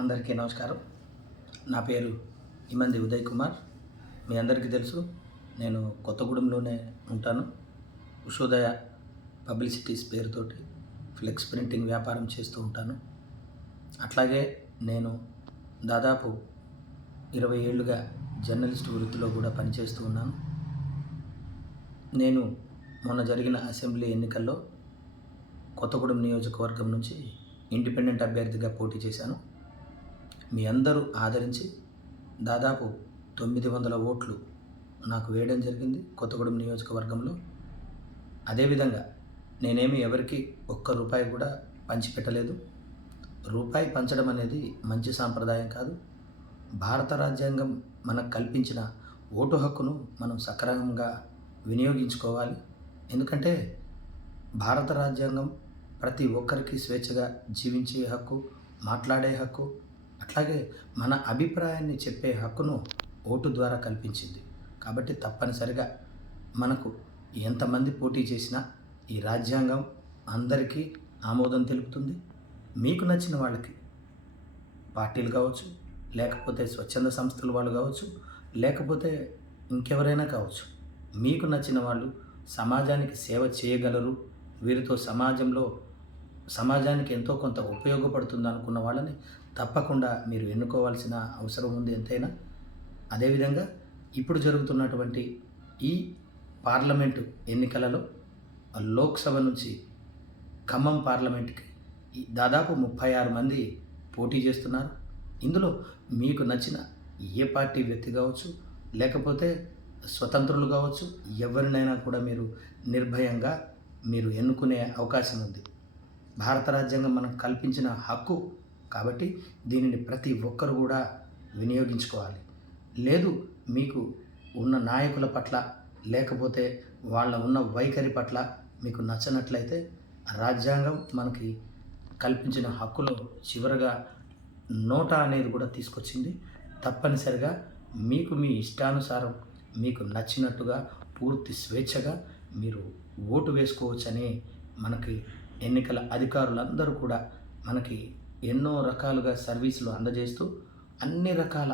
అందరికీ నమస్కారం. నా పేరు ఇమంది ఉదయ్ కుమార్. మీ అందరికీ తెలుసు, నేను కొత్తగూడెంలోనే ఉంటాను. ఉషోదయ పబ్లిసిటీస్ పేరుతోటి ఫ్లెక్స్ ప్రింటింగ్ వ్యాపారం చేస్తూ ఉంటాను. అట్లాగే నేను దాదాపు 20 ఏళ్ళుగా జర్నలిస్ట్ వృత్తిలో కూడా పనిచేస్తూ ఉన్నాను. నేను మొన్న జరిగిన అసెంబ్లీ ఎన్నికల్లో కొత్తగూడెం నియోజకవర్గం నుంచి ఇండిపెండెంట్ అభ్యర్థిగా పోటీ చేశాను. మీ అందరూ ఆదరించి దాదాపు 900 ఓట్లు నాకు వేయడం జరిగింది కొత్తగూడెం నియోజకవర్గంలో. అదేవిధంగా నేనేమి ఎవరికి ఒక్క రూపాయి కూడా పంచిపెట్టలేదు. రూపాయి పంచడం అనేది మంచి సాంప్రదాయం కాదు. భారత రాజ్యాంగం మనకు కల్పించిన ఓటు హక్కును మనం సక్రమంగా వినియోగించుకోవాలి. ఎందుకంటే భారత రాజ్యాంగం ప్రతి ఒక్కరికి స్వేచ్ఛగా జీవించే హక్కు, మాట్లాడే హక్కు, అట్లాగే మన అభిప్రాయాన్ని చెప్పే హక్కును ఓటు ద్వారా కల్పించింది. కాబట్టి తప్పనిసరిగా మనకు ఎంతమంది పోటీ చేసినా ఈ రాజ్యాంగం అందరికీ ఆమోదం తెలుపుతుంది. మీకు నచ్చిన వాళ్ళకి, పార్టీలు కావచ్చు, లేకపోతే స్వచ్ఛంద సంస్థల వాళ్ళు కావచ్చు, లేకపోతే ఇంకెవరైనా కావచ్చు, మీకు నచ్చిన వాళ్ళు సమాజానికి సేవ చేయగలరు, వీరితో సమాజానికి ఎంతో కొంత ఉపయోగపడుతుంది అనుకున్న వాళ్ళని తప్పకుండా మీరు ఎన్నుకోవాల్సిన అవసరం ఉంది ఎంతైనా. అదేవిధంగా ఇప్పుడు జరుగుతున్నటువంటి ఈ పార్లమెంటు ఎన్నికలలో లోక్సభ నుంచి ఖమ్మం పార్లమెంట్కి దాదాపు 36 మంది పోటీ చేస్తున్నారు. ఇందులో మీకు నచ్చిన ఏ పార్టీ వ్యక్తి కావచ్చు, లేకపోతే స్వతంత్రులు కావచ్చు, ఎవరినైనా కూడా మీరు నిర్భయంగా మీరు ఎన్నుకునే అవకాశం ఉంది. భారత రాజ్యాంగం మనకు కల్పించిన హక్కు కాబట్టి దీనిని ప్రతి ఒక్కరు కూడా వినియోగించుకోవాలి. లేదు, మీకు ఉన్న నాయకుల పట్ల, లేకపోతే వాళ్ళ ఉన్న వైఖరి పట్ల మీకు నచ్చనట్లయితే రాజ్యాంగం మనకి కల్పించిన హక్కులో చివరగా నోటా అనేది కూడా తీసుకొచ్చింది. తప్పనిసరిగా మీకు మీ ఇష్టానుసారం మీకు నచ్చినట్టుగా పూర్తి స్వేచ్ఛగా మీరు ఓటు వేసుకోవచ్చని మనకి ఎన్నికల అధికారులందరూ కూడా మనకి ఎన్నో రకాలుగా సర్వీసులు అందజేస్తూ అన్ని రకాల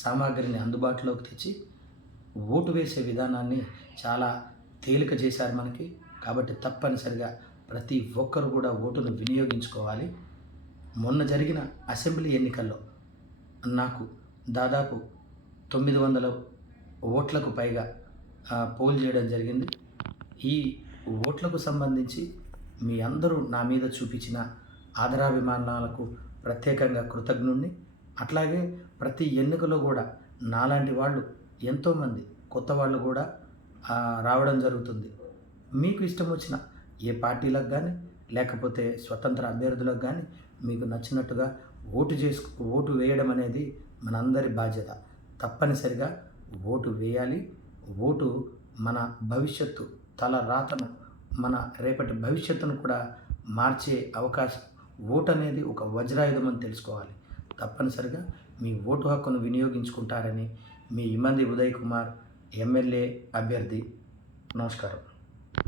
సామాగ్రిని అందుబాటులోకి తెచ్చి ఓటు వేసే విధానాన్ని చాలా తేలిక చేశారు మనకి. కాబట్టి తప్పనిసరిగా ప్రతి ఒక్కరు కూడా ఓటును వినియోగించుకోవాలి. మొన్న జరిగిన అసెంబ్లీ ఎన్నికల్లో నాకు దాదాపు 900 ఓట్లకు పైగా పోల్ చేయడం జరిగింది. ఈ ఓట్లకు సంబంధించి మీ అందరూ నా మీద చూపించిన ఆదరాభిమానాలకు ప్రత్యేకంగా కృతజ్ఞుణ్ణి. అట్లాగే ప్రతి ఎన్నికలో కూడా నాలాంటి వాళ్ళు ఎంతోమంది కొత్త వాళ్ళు కూడా రావడం జరుగుతుంది. మీకు ఇష్టం వచ్చిన ఏ పార్టీలకు కానీ, లేకపోతే స్వతంత్ర అభ్యర్థులకు కానీ మీకు నచ్చినట్టుగా ఓటు వేయడం అనేది మనందరి బాధ్యత. తప్పనిసరిగా ఓటు వేయాలి. ఓటు మన భవిష్యత్తు తల రాతను, మన రేపటి భవిష్యత్తును కూడా మార్చే అవకాశం. ఓటు అనేది ఒక వజ్రాయుధం అని తెలుసుకోవాలి. తప్పనిసరిగా మీ ఓటు హక్కును వినియోగించుకుంటారని మీ ఇమంది ఉదయ్ కుమార్, ఎమ్మెల్యే అభ్యర్థి. నమస్కారం.